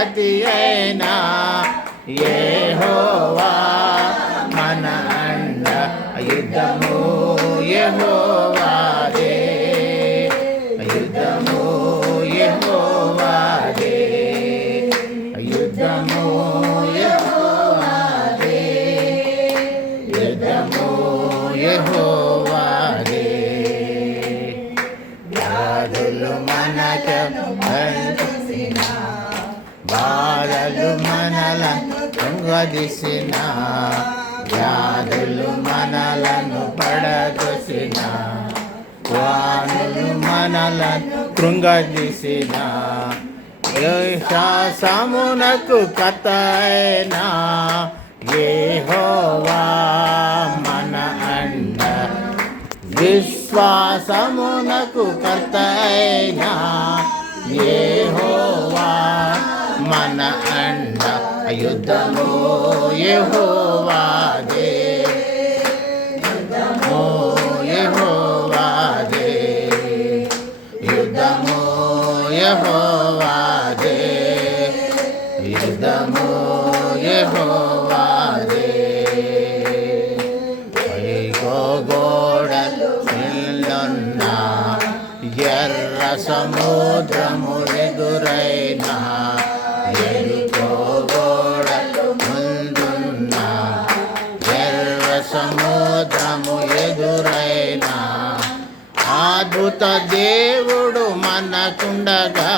అధిపతి అయినా యెహోవా మన అండ. యుద్ధము యెహోవాదే, యుద్ధము యెహోవాదే, యుద్ధము యెహోవాదే, యుద్ధము యెహోవాదే. వ్యాధులు మనకు పడదోసిన, బాధలు మనలను కృంగదీసిన, వ్యాధులు మనలను పడదోసిన, వానులు మనలను కృంగదీసిన, శ్వాసమునకు కర్త అయినా యెహోవా మన అండ. విశ్వాసమునకు కర్త అయినా యెహోవా మన అండ. యుద్ధము యెహోవాదే, యుద్ధము యెహోవాదే, యుద్ధము యెహోవాదే, యుద్ధము యెహోవాదే. గోడలు నిలున్న ఎర్ర సముద్రము ఎదురైనా, ఎరుకో గోడలు ముందున్న ఎర్ర సముద్రము ఎదురైనా, అద్భుత దేవుడు మనకుండగా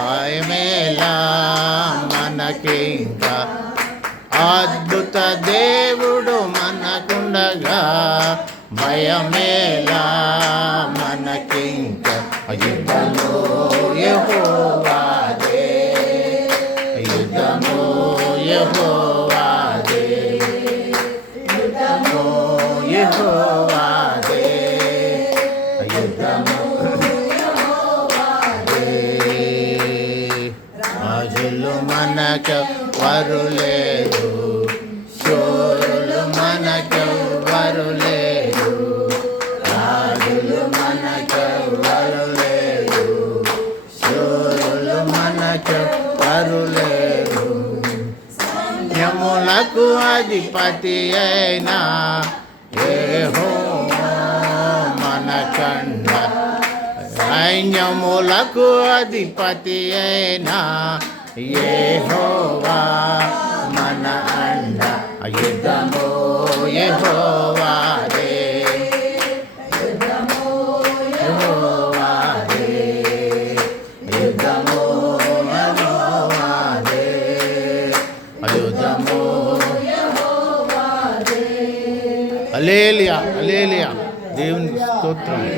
ఆయమేలా మనకింకా. అద్భుత దేవుడు మనకుండగా భయమేలా మనకింక. యుద్ధము యెహోవాదే, యుద్ధము యెహోవాదే, యుద్ధము యెహోవాదే, యుద్ధము యెహోవాదే. రాజులు మనకెవ్వరు లేరు, శూరులు మనకెవ్వరు లేరు, రాజులు మనకెవ్వరు లేరు, శూరులు మనకెవ్వరు లేరు. సైన్యములకు అధిపతి అయినా యెహోవా మనకండ. సైన్యములకు అధిపతి అయినా యెహోవా మన అండ. యుద్ధము యెహోవాదే, యుద్ధము యెహోవాదే, యుద్ధము యెహోవాదే, యుద్ధము యెహోవాదే. హల్లెలూయా, హల్లెలూయా. దేవునికి స్తోత్రం.